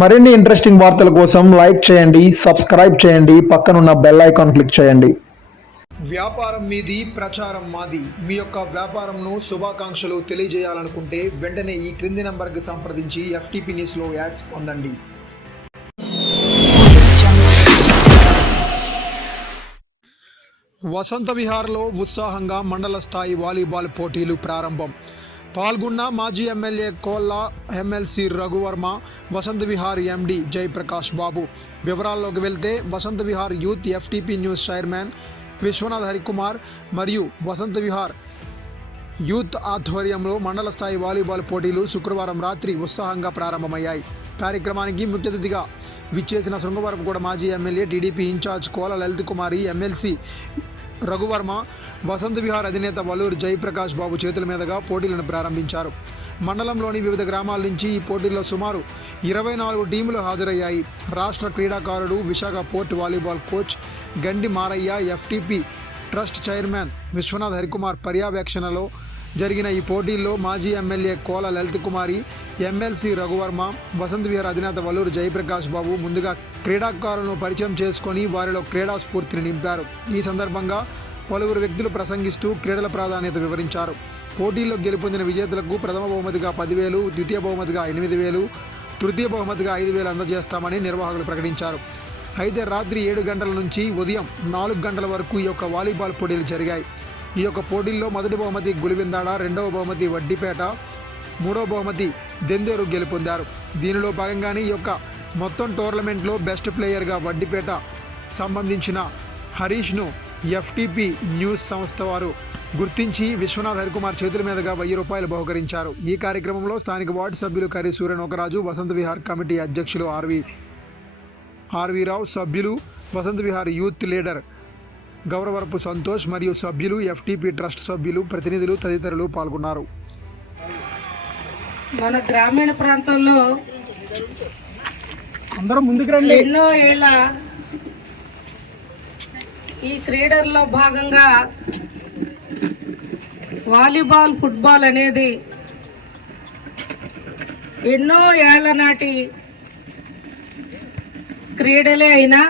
మరిన్ని ఇంట్రెస్టింగ్ వార్తల కోసం లైక్ చేయండి సబ్స్క్రైబ్ చేయండి పక్కనున్న బెల్ ఐకాన్ క్లిక్ చేయండి. వ్యాపారం మీది ప్రచారం మాది. మీ యొక్క వ్యాపారంను శుభాకాంక్షలు తెలియజేయాలనుకుంటే వెంటనే ఈ క్రింది నంబర్కి సంప్రదించి ఎఫ్టీపీ న్యూస్లో యాడ్స్ పొందండి. వసంత విహార్లో ఉత్సాహంగా మండల స్థాయి వాలీబాల్ పోటీలు ప్రారంభం. పాల్గొన్న మాజీ MLA Kolla MLC Raghuvarma Vasantha Vihar MD Jayaprakash Babu. వివరాల్లోకి వెళ్తే Vasantha Vihar youth FTP news chairman Vishwanath Harikumar మరియు వసంత విహార్ యూత్ ఆధ్వర్యంలో మండల స్థాయి వాలీబాల్ పోటీలు శుక్రవారం రాత్రి ఉత్సాహంగా ప్రారంభమయ్యాయి. కార్యక్రమానికి ముఖ్య అతిథిగా విచ్చేసిన కూడా మాజీ MLA TDP incharge Kola Lalith Kumari MLC Raghuvarma Vasantha Vihar అధినేత వల్లూరు జయప్రకాష్ బాబు చేతుల మీదుగా పోటీలను ప్రారంభించారు. మండలంలోని వివిధ గ్రామాల నుంచి ఈ పోటీల్లో సుమారు ఇరవై నాలుగు టీములు హాజరయ్యాయి. రాష్ట్ర క్రీడాకారుడు Visakha port volleyball coach Gandi Maraiah FTP trust chairman Vishwanath Harikumar పర్యవేక్షణలో జరిగిన ఈ పోటీల్లో మాజీ ఎమ్మెల్యే కోల లలిత్ కుమారి ఎమ్మెల్సీ రఘువర్మ వసంత్ విహార్ అధినేత వల్లూరు జయప్రకాష్ బాబు ముందుగా క్రీడాకారులను పరిచయం చేసుకొని వారిలో క్రీడా స్ఫూర్తిని నింపారు. ఈ సందర్భంగా పలువురు వ్యక్తులు ప్రసంగిస్తూ క్రీడల ప్రాధాన్యత వివరించారు. పోటీల్లో గెలుపొందిన విజేతలకు ప్రథమ బహుమతిగా పదివేలు ద్వితీయ బహుమతిగా ఎనిమిది వేలు తృతీయ బహుమతిగా ఐదు వేలు అందజేస్తామని నిర్వాహకులు ప్రకటించారు. అయితే రాత్రి ఏడు గంటల నుంచి ఉదయం నాలుగు గంటల వరకు ఈ యొక్క వాలీబాల్ పోటీలు జరిగాయి. ఈ యొక్క పోటీల్లో మొదటి బహుమతి గులివిందాడ రెండవ బహుమతి వడ్డీపేట మూడవ బహుమతి దెందేరు గెలుపొందారు. దీనిలో భాగంగానే ఈ యొక్క మొత్తం టోర్నమెంట్లో బెస్ట్ ప్లేయర్గా వడ్డీపేట సంబంధించిన హరీష్ను ఎఫ్టీపీ న్యూస్ సంస్థ వారు గుర్తించి విశ్వనాథ్ హరికుమార్ చేతుల మీదుగా వెయ్యి రూపాయలు బహుకరించారు. ఈ కార్యక్రమంలో స్థానిక వార్డు సభ్యులు కరి సూర్య నోకరాజు వసంత విహార్ కమిటీ అధ్యక్షులు ఆర్వి ఆర్వి రావు సభ్యులు వసంత విహార్ యూత్ లీడర్ గౌరవరపు సంతోష్ మరియు సభ్యులు ఎఫ్టీపీ ట్రస్ట్ సభ్యులు ప్రతినిధులు తదితరులు పాల్గొన్నారు. మన గ్రామీణ ప్రాంతాల్లో అందరూ ముందుకు రండి. ఎన్నో ఏళ్ళ ఈ క్రీడల్లో భాగంగా వాలీబాల్ ఫుట్బాల్ అనేది ఎన్నో ఏళ్ళ నాటి క్రీడలే అయినా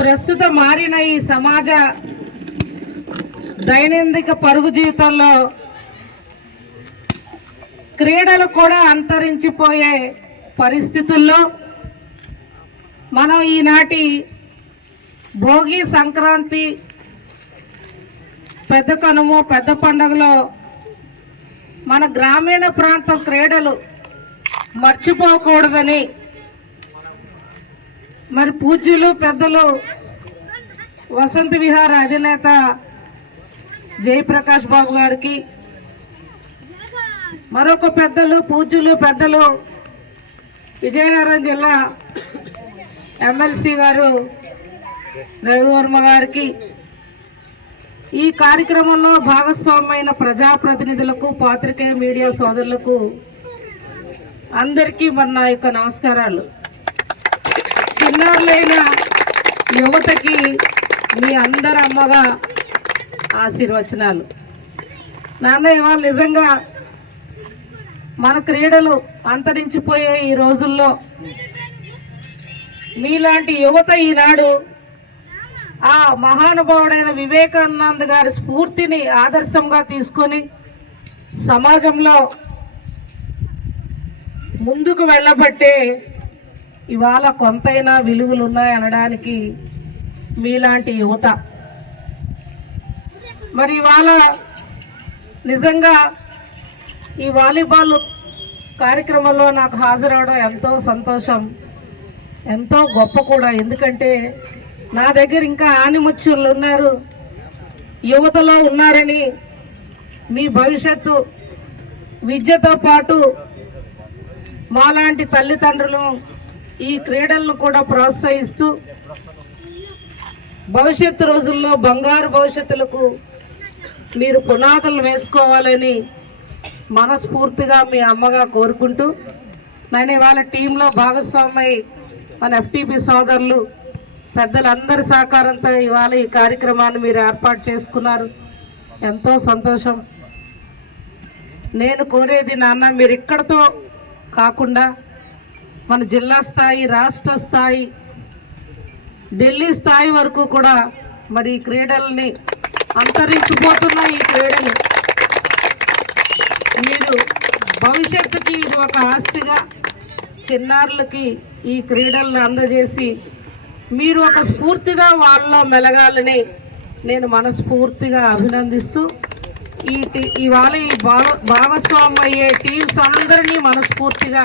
ప్రస్తుత మారిన ఈ సమాజ దైనందిక పరుగు జీవితంలో క్రీడలు కూడా అంతరించిపోయే పరిస్థితుల్లో మనం ఈనాటి భోగి సంక్రాంతి పెద్ద కనుము పెద్ద పండుగలో మన గ్రామీణ ప్రాంత క్రీడలు మర్చిపోకూడదని మరి పూజ్యులు పెద్దలు వసంత విహార అధినేత జయప్రకాష్ బాబు గారికి మరొక పెద్దలు పూజ్యులు పెద్దలు విజయనగరం జిల్లా ఎమ్మెల్సీ గారు రవివర్మ గారికి ఈ కార్యక్రమంలో భాగస్వామ్యమైన ప్రజాప్రతినిధులకు పాత్రికేయ మీడియా సోదరులకు అందరికీ మన నా యొక్క నమస్కారాలు. చిన్నారులైన యువతకి మీ అందరి అమ్మగా ఆశీర్వచనాలు. నాన్న ఇవాళ నిజంగా మన క్రీడలు అంతరించిపోయే ఈ రోజుల్లో మీలాంటి యువత ఈనాడు ఆ మహానుభావుడైన వివేకానంద గారి స్ఫూర్తిని ఆదర్శంగా తీసుకొని సమాజంలో ముందుకు వెళ్ళబట్టే ఇవాళ కొంతైనా విలువలు ఉన్నాయనడానికి మీలాంటి యువత. మరి ఇవాళ నిజంగా ఈ వాలీబాల్ కార్యక్రమంలో నాకు హాజరవడం ఎంతో సంతోషం ఎంతో గొప్ప కూడా. ఎందుకంటే నా దగ్గర ఇంకా ఆనిముచ్చులు ఉన్నారు యువతలో ఉన్నారని మీ భవిష్యత్తు విద్యతో పాటు మాలాంటి తల్లిదండ్రులు ఈ క్రీడలను కూడా ప్రోత్సహిస్తూ భవిష్యత్తు రోజుల్లో బంగారు భవిష్యత్తులకు మీరు పునాదులు వేసుకోవాలని మనస్ఫూర్తిగా మీ అమ్మగా కోరుకుంటూ నేను ఇవాళ టీంలో భాగస్వామై మన ఎఫ్టీపీ సోదరులు పెద్దలందరి సహకారంతో ఇవాళ ఈ కార్యక్రమాన్ని మీరు ఏర్పాటు చేసుకున్నారు. ఎంతో సంతోషం. నేను కోరేది నాన్న మీరు ఇక్కడతో కాకుండా మన జిల్లా స్థాయి రాష్ట్ర స్థాయి ఢిల్లీ స్థాయి వరకు కూడా మరి క్రీడల్ని అంతరించిపోతున్న ఈ క్రీడలు మీరు భవిష్యత్తుకి ఇది ఒక ఆస్తిగా చిన్నారులకి ఈ క్రీడలను అందజేసి మీరు ఒక స్ఫూర్తిగా వాళ్ళలో మెలగాలని నేను మనస్ఫూర్తిగా అభినందిస్తూ ఈ ఇవాళ ఈ భావ భాగస్వామ్యం అయ్యే టీమ్స్ అందరినీ మనస్ఫూర్తిగా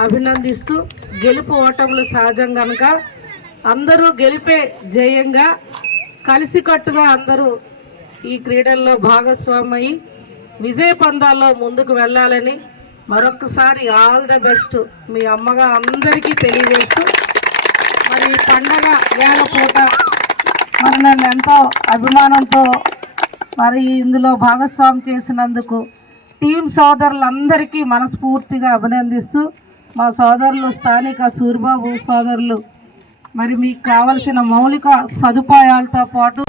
అభినందిస్తూ గెలుపు ఓటములు సహజం కనుక అందరూ గెలిపే జయంగా కలిసికట్టుగా అందరూ ఈ క్రీడల్లో భాగస్వామయ్యి విజయ పందాల్లో ముందుకు వెళ్ళాలని మరొకసారి ఆల్ ద బెస్ట్ మీ అమ్మగా అందరికీ తెలియజేస్తూ మరి ఈ పండగ వేల పూట మరి నన్ను ఎంతో అభిమానంతో మరి ఇందులో భాగస్వామి చేసినందుకు టీం సోదరులందరికీ మనస్ఫూర్తిగా అభినందిస్తూ మా సోదరులు స్థానిక సూరిబాబు సోదరులు మరి మీకు కావలసిన మౌలిక సదుపాయాలతో పాటు